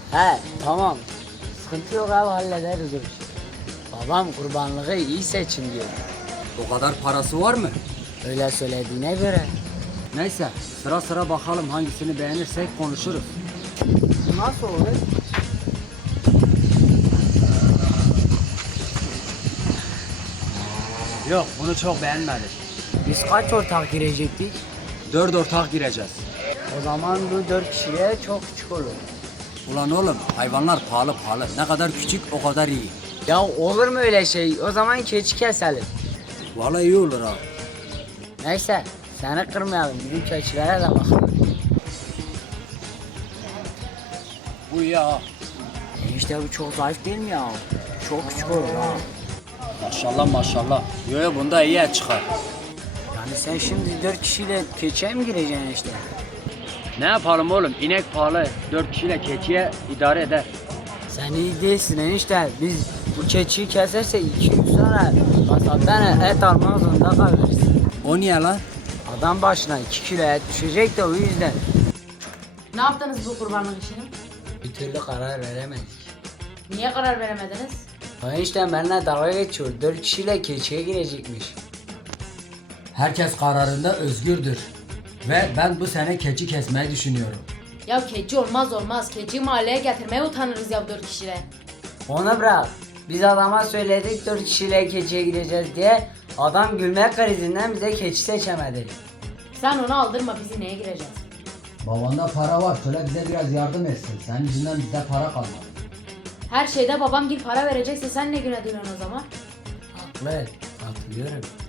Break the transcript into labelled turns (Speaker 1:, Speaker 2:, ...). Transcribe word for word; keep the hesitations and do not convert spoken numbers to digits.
Speaker 1: He tamam. Sıkıntı yok abi, hallederiz o işi. Babam kurbanlığı iyi seçin diyor.
Speaker 2: O kadar parası var mı?
Speaker 1: Öyle söylediğine göre.
Speaker 2: Neyse sıra sıra bakalım, hangisini beğenirsek konuşuruz.
Speaker 1: Nasıl olur?
Speaker 2: Yok, bunu çok beğenmedim.
Speaker 1: Biz kaç ortak girecektik?
Speaker 2: Dört ortak gireceğiz.
Speaker 1: O zaman bu dört kişiye çok küçük olur.
Speaker 2: Ulan oğlum, hayvanlar pahalı pahalı. Ne kadar küçük o kadar iyi.
Speaker 1: Ya olur mu öyle şey? O zaman keçi keselim.
Speaker 2: Vallahi iyi olur ha.
Speaker 1: Neyse seni kırmayalım. Bizim keçilere de bakalım.
Speaker 2: Bu iyi ha.
Speaker 1: İşte bu çok zayıf değil mi ya? Çok küçük olur ha.
Speaker 2: Maşallah maşallah. Yo yo, bunda iyi et çıkar.
Speaker 1: Yani sen şimdi dört kişiyle keçiye mi gireceksin işte?
Speaker 2: Ne yapalım oğlum, inek pahalı. Dört kişiyle keçiye idare eder.
Speaker 1: Sen iyi değilsin enişte. Biz bu keçiyi kesersek iki gün sonra kasaptan et almak zorunda kalırız.
Speaker 2: O niye lan?
Speaker 1: Adam başına iki kilo et düşecek de o yüzden.
Speaker 3: Ne yaptınız bu kurbanlık işini?
Speaker 1: Bir türlü karar veremedik.
Speaker 3: Niye karar veremediniz?
Speaker 1: O enişte benimle dalga geçiyor. Dört kişiyle keçiye girecekmiş.
Speaker 2: Herkes kararında özgürdür. Ve ben bu sene keçi kesmeyi düşünüyorum.
Speaker 3: Ya keçi olmaz olmaz. Keçiyi mahalleye getirmeye utanırız ya dört kişiyle.
Speaker 1: Onu bırak. Biz adama söyledik dört kişiyle keçiye gireceğiz diye. Adam gülme krizinden bize keçi seçemedi.
Speaker 3: Sen onu aldırma, bizi neye gireceğiz?
Speaker 2: Babanda para var, söyle bize biraz yardım etsin. Senin yüzünden bizde para kalmadı.
Speaker 3: Her şeyde babam gir para verecekse sen ne güne duruyorsun o zaman?
Speaker 1: Haklı. Katılıyorum.